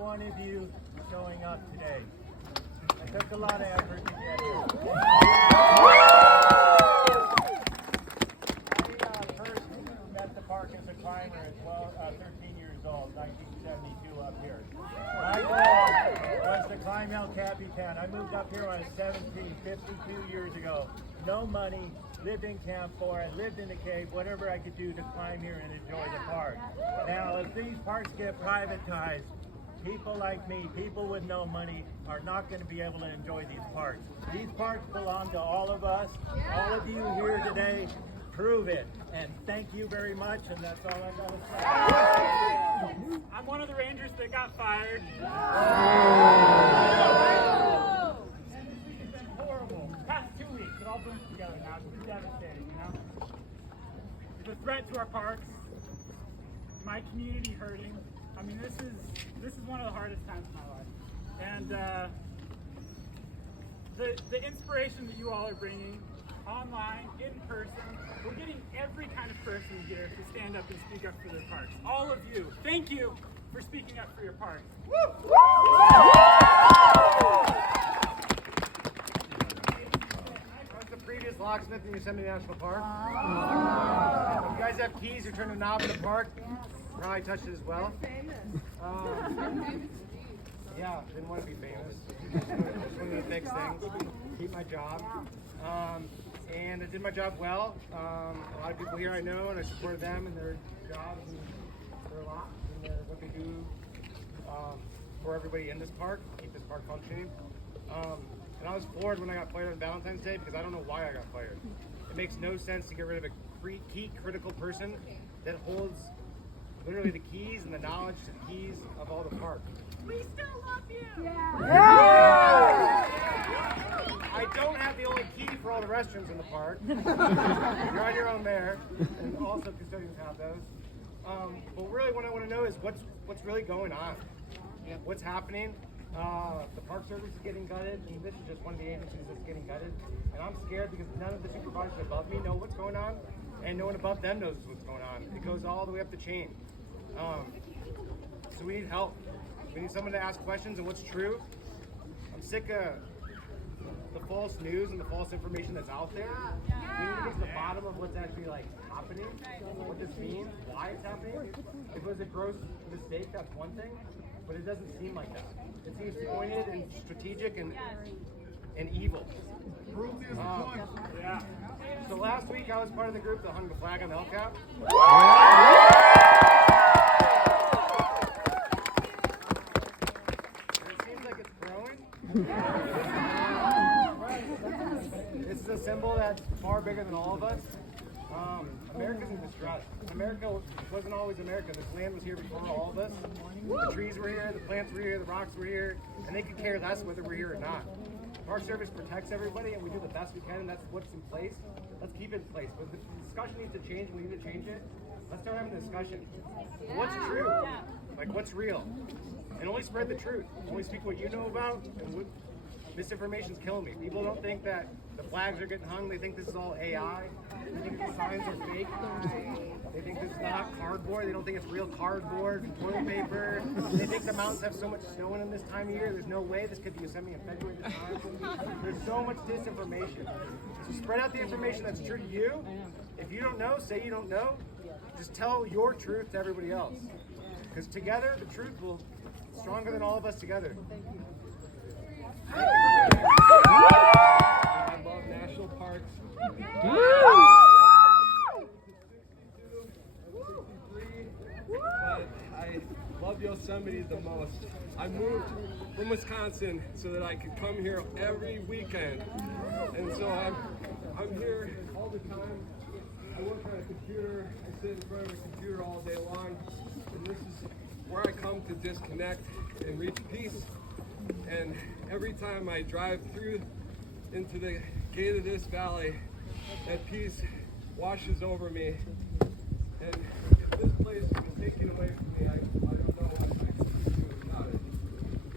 one of you showing up today. It took a lot of effort to get here. I first met the park as a climber at 13 years old, 1972 up here. My goal was to climb El Capitan. I moved up here when I was 17, 52 years ago. No money, lived in Camp 4, I lived in the cave, whatever I could do to climb here and enjoy the park. Now, if these parks get privatized, people like me, people with no money, are not going to be able to enjoy these parks. These parks belong to all of us. All of you here today, prove it. And thank you very much, and that's all I got to say. I'm one of the rangers that got fired. It's been horrible. Past 2 weeks, it all burns together now. It's devastating, you know? It's a threat to our parks. My community hurting. I mean, this is one of the hardest times of my life. And the inspiration that you all are bringing, online, in person, we're getting every kind of person here to stand up and speak up for their parks. All of you, thank you for speaking up for your parks. I was the previous locksmith in Yosemite National Park. If you guys have keys, you turn the knob in the park. Probably touched it as well. Yeah, didn't want to be famous. Just wanted to fix things, keep my job. And I did my job well. A lot of people here I know, and I supported them in their jobs and their lots and what they do for everybody in this park, keep this park functioning. And I was floored when I got fired on Valentine's Day because I don't know why I got fired. It makes no sense to get rid of a key critical person that holds literally the keys and the knowledge to the keys of all the park. We still love you! Yeah. I don't have the only key for all the restrooms in the park. You're on your own there, and also custodians have those. But really what I want to know is what's really going on. What's happening? The Park Service is getting gutted, and this is just one of the agencies that's getting gutted. And I'm scared because none of the supervisors above me know what's going on, and no one above them knows what's going on. It goes all the way up the chain. So we need help. We need someone to ask questions and what's true. I'm sick of the false news and the false information that's out there. We need to get to the bottom of what's actually happening, what this means, why it's happening. If it was a gross mistake, that's one thing, but it doesn't seem like that. It seems pointed and strategic and evil. So last week I was part of the group that hung the flag on the El Cap. It seems like it's growing. This is a symbol that's far bigger than all of us. America's in distress. America wasn't always America. This land was here before all of us. The trees were here, the plants were here, the rocks were here, and they could care less whether we're here or not. The Park Service protects everybody, and we do the best we can, and that's what's in place. Let's keep it in place. But the discussion needs to change, and we need to change it. Let's start having a discussion. What's true? What's real? And only spread the truth. Only speak what you know about, and misinformation's killing me. People don't think that the flags are getting hung. They think this is all AI. They think the signs are fake. They think this is not cardboard. They don't think it's real cardboard and toilet paper. They think the mountains have so much snow in them this time of year. There's no way this could be Yosemite in February this time. There's so much disinformation. So spread out the information that's true to you. If you don't know, say you don't know. Just tell your truth to everybody else. Because together, the truth will be stronger than all of us together. I love national parks. 63, but I love Yosemite the most. I moved from Wisconsin so that I could come here every weekend, and so I'm here all the time. I work on a computer. I sit in front of a computer all day long, and this is where I come to disconnect and reach peace. And every time I drive through into the gate of this valley, that peace washes over me. And if this place was taken away from me, I don't know what I could do without it.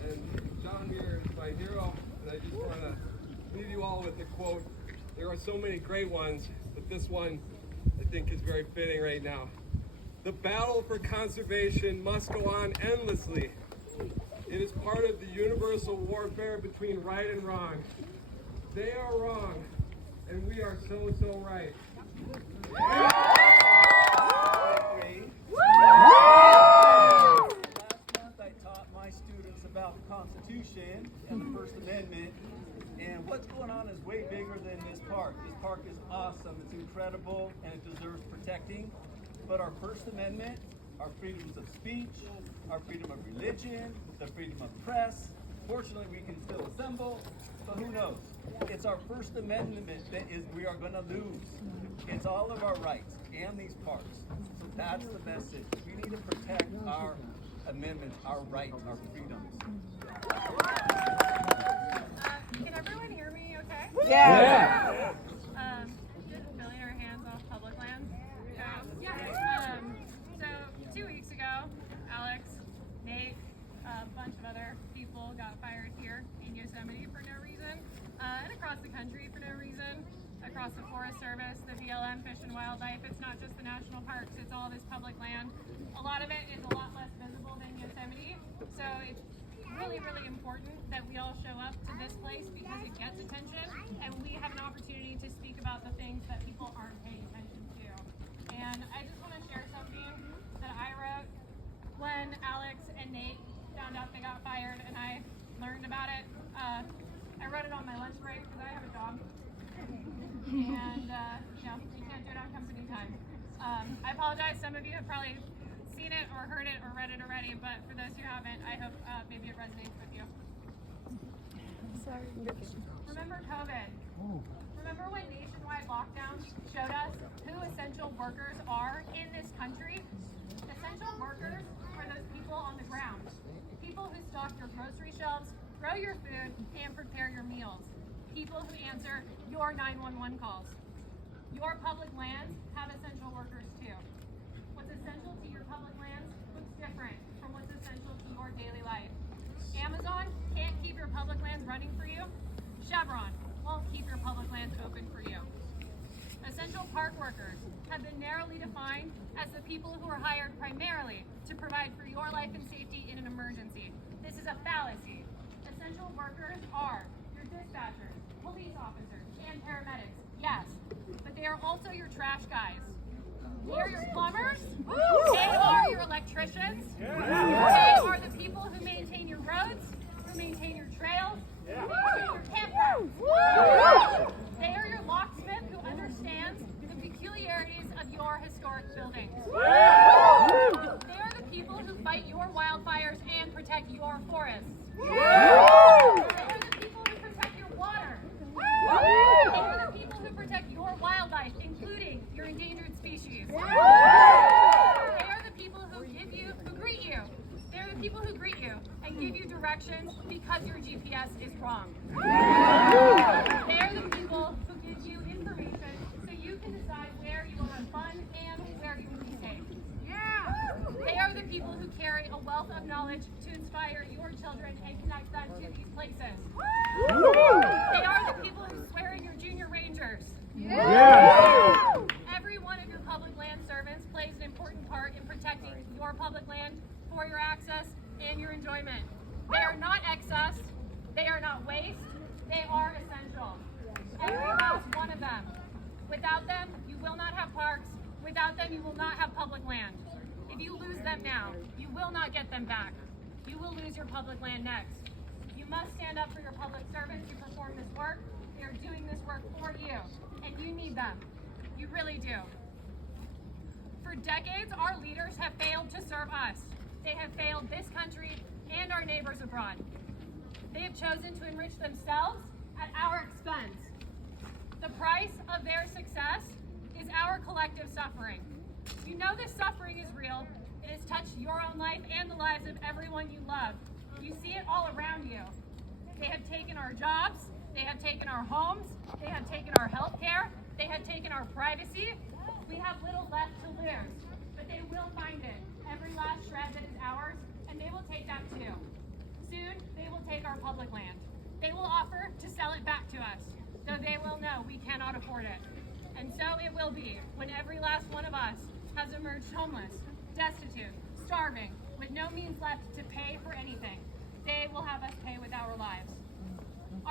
And John here is my hero, and I just want to leave you all with a quote. There are so many great ones, but this one I think is very fitting right now. The battle for conservation must go on endlessly. universal warfare between right and wrong. They are wrong, and we are so right. Last month I taught my students about the Constitution and the First Amendment, and what's going on is way bigger than this park. This park is awesome, it's incredible, and it deserves protecting. But our First Amendment, our freedoms of speech, our freedom of religion, the freedom of press, fortunately we can still assemble, but who knows? It's our First Amendment that is we are going to lose. It's all of our rights and these parks. So that's the message. We need to protect our amendments, our rights, our freedoms. Can everyone hear me okay? Yeah. Just filling our hands off public lands. So 2 weeks ago, Alex, Nate, a bunch of other people got fired here in Yosemite for no reason, and across the country for no reason. Across the Forest Service, the BLM, Fish and Wildlife, it's not just the national parks, it's all this public land. A lot of it is a lot less visible than Yosemite, so it's really, really important that we all show up to this place because it gets attention, and we have an opportunity to speak about the things that people aren't paying attention to. And I just want to share something that I wrote when Alex and Nate found out they got fired, and I learned about it. I wrote it on my lunch break because I have a job. And, you can't do it on company time. I apologize, some of you have probably seen it or heard it or read it already, but for those who haven't, I hope maybe it resonates with you. Sorry. Remember COVID? Remember when nationwide lockdowns showed us who essential workers are in this country? Essential workers are those people on the ground. People who stock your grocery shelves, grow your food, and prepare your meals. People who answer your 911 calls. Your public lands have essential workers too. What's essential to your public lands looks different from what's essential to your daily life. Amazon can't keep your public lands running for you. Chevron won't keep your public lands open for you. Essential park workers have been narrowly defined as the people who are hired primarily to provide for your life and safety in an emergency. This is a fallacy. Essential workers are your dispatchers, police officers, and paramedics, yes, but they are also your trash guys. They are your plumbers. They are your electricians. They are the people who maintain your roads, who maintain your trails, who maintain your campgrounds. They are your locksmith who understands the peculiarities of your historic buildings. They are the people who fight your wildfires and protect your forests. They are the people who protect your water. They are the people who protect your wildlife, including your endangered species. They are the people who greet you. They are the people who greet you and give you directions because your GPS is wrong. They are the people who give you information so you can decide where you will have fun and where you will be safe. They are the people who carry a wealth of knowledge to inspire your children and connect them to these places. They are the people who swear in your junior rangers. Every one of your public land servants plays an important part in protecting your public land for your access and your enjoyment. They are not excess. They are not waste. They are essential. Every last one of them. Without them, you will not have parks. Without them, you will not have public land. If you lose them now, you will not get them back. You will lose your public land next. You must stand up for your public servants who perform this work. They are doing this work for you, and you need them. You really do. For decades, our leaders have failed to serve us. They have failed this country and our neighbors abroad. They have chosen to enrich themselves at our expense. The price of their success is our collective suffering. You know this suffering is real. It has touched your own life and the lives of everyone you love. You see it all around you. They have taken our jobs. They have taken our homes. They have taken our health care. They have taken our privacy. We have little left to lose, but they will find it. Every last shred that is ours, and they will take that too. Soon, they will take our public land. They will offer to sell it back to us, though they will know we cannot afford it. And so it will be when every last one of us has emerged homeless, destitute, starving, with no means left to pay for anything. They will have us pay with our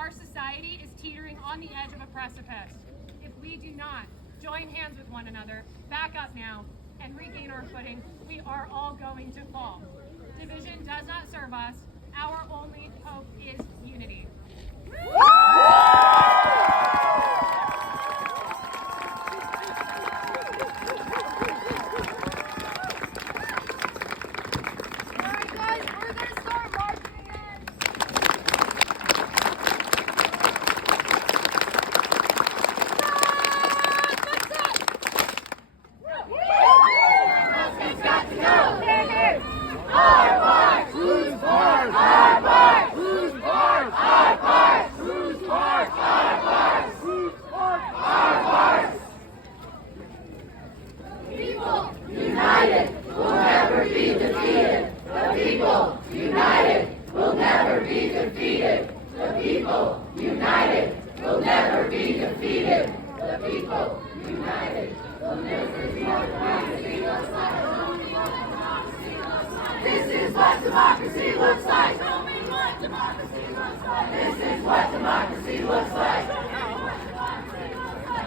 our society is teetering on the edge of a precipice. If we do not join hands with one another, back up now, and regain our footing, we are all going to fall. Division does not serve us. Our only hope is unity. This is what democracy looks like. Show me what democracy looks like. This is what democracy looks like.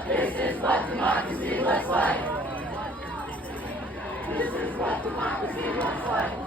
This is what democracy looks like. This is what democracy looks like.